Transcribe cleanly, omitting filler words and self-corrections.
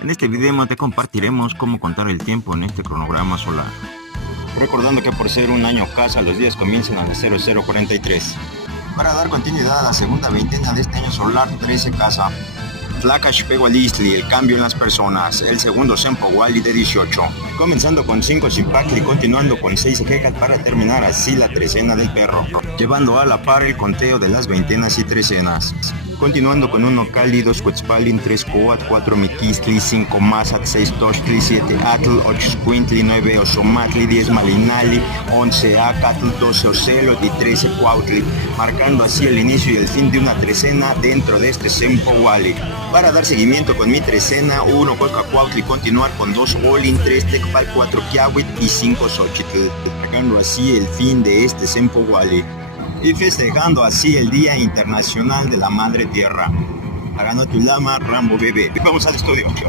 En este video te compartiremos cómo contar el tiempo en este cronograma solar. Recordando que por ser un año casa, los días comienzan a las 00:43. Para dar continuidad a la segunda veintena de este año solar 13 casa. Tlakash Pegualistli, el cambio en las personas, el segundo Sempowali de 18. Comenzando con 5 Simpacli, continuando con 6 Ejecat para terminar así la trecena del perro. Llevando a la par el conteo de las veintenas y trecenas. Continuando con 1 Cali, 2 Cuetzpalin, 3 Coat, 4 Miquistli, 5 Mazat, 6 Tochtli, 7 Atl, 8 Squintli, 9 Osomatli, 10 Malinali, 11 Acatl, 12 Ocelot y 13 Cuautli, marcando así el inicio y el fin de una trecena dentro de este Sempowali. Para dar seguimiento con mi trecena, 1 Cuauhtli, continuar con 2 Olin, 3 Tecpal, 4 Kiawit y 5 Xochitl, marcando así el fin de este Sempowali. Y festejando así el Día Internacional de la Madre Tierra. Haganotulama Rambo Bebé. Vamos al estudio.